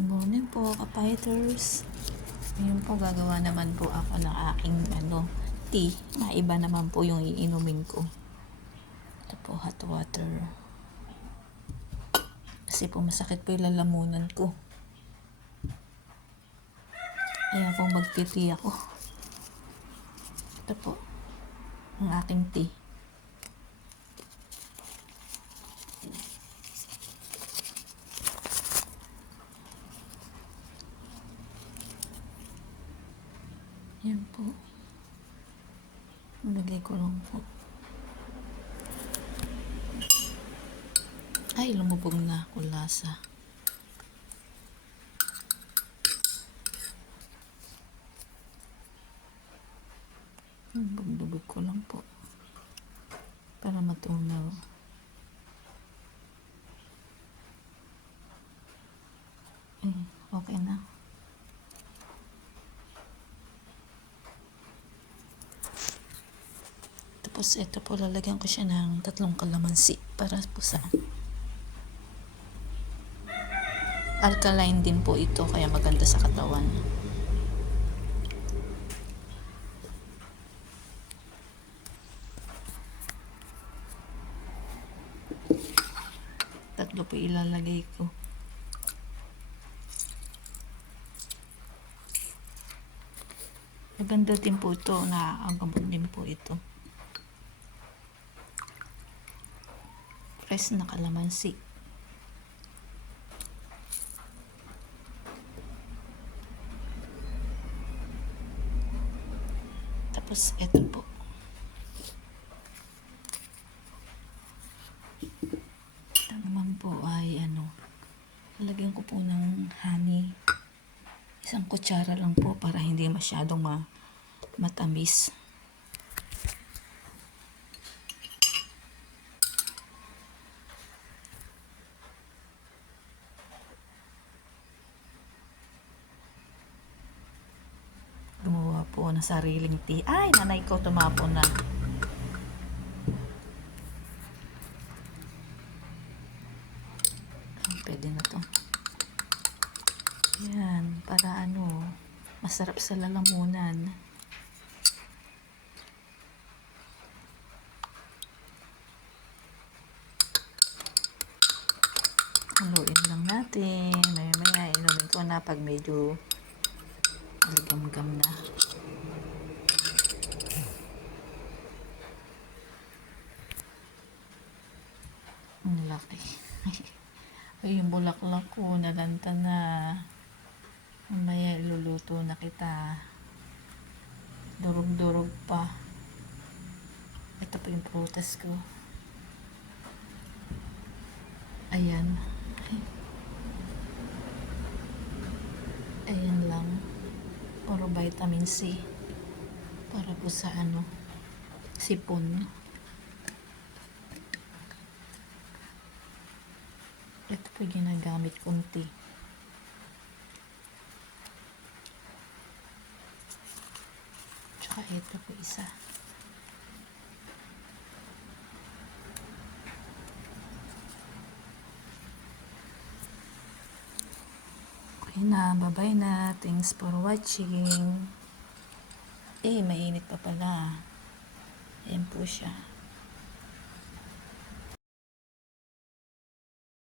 Morning po, kapiters. Ngayon po, gagawa naman po ako ng aking tea. Iba naman po yung iinumin ko. Ito po, hot water. Kasi po, masakit po yung lalamunan ko. Kaya po, magti-tea ako. Ito po, ang aking tea. Yan po. Nalagay ko lang po. Ay, lumubog na ako lasa. Lumubog ko lang po. Para matunaw. Okay na. Tapos ito po, lalagyan ko siya ng 3 kalamansi para po sa alkaline din po ito, kaya maganda sa katawan. Tatlo po ilalagay ko. Maganda din po ito, naaagabot din po ito. Fresh na kalamansi. Tapos ito po. Ito naman po ay lalagyan ko po ng honey. 1 kutsara lang po para hindi masyadong matamis. Gumawa po ng sariling tea. Ay, nanay ko tumapon na. Pwede na to. Yan, para masarap sa lalamunan. Haluin lang natin. Maya-maya, inumin ko na pag medyo gam-gam na. Ang laki. Ay, yung bulaklak ko, nalanta na. Mamaya iluluto na kita. Durog-durog pa. Ito pa yung prutas ko. Ayan. Ayan lang. Puro vitamin C. Para po sa sipon. Ito po ginagamit kong tea. Tsaka ito po isa. Okay na, bye-bye na. Thanks for watching. Mainit pa pala. Ayan po siya.